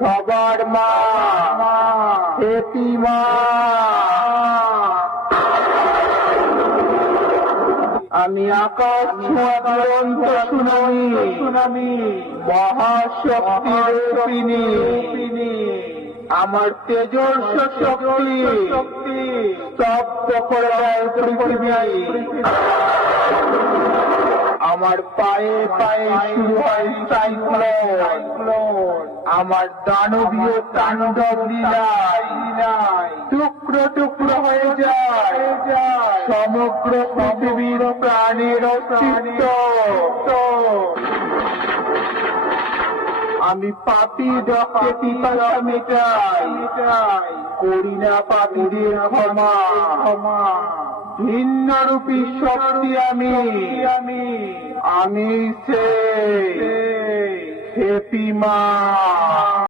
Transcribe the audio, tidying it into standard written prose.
সবার মা হেপি মা। আমি আকাশ ছোঁয়া দুরন্ত সুনামি মহাশক্তির রূপিণী। আমার তেজস্ব শক্তি স্তব্ধ করে দেয় পৃথিবী। আমার পায়ে পায়ে শুরু হয় সাইক্লোন। আমার দানবীয় তাণ্ডব লীলায় টুকরো টুকরো হয়ে যায় সমগ্র পৃথিবীর প্রাণীর অস্তিত্ব। আমি পাপী রক্তে পিপাসা মেটাই, করি না পাপীদের ক্ষমা। ভিন্নরূপী শক্তি আমি সেই হেপি মা।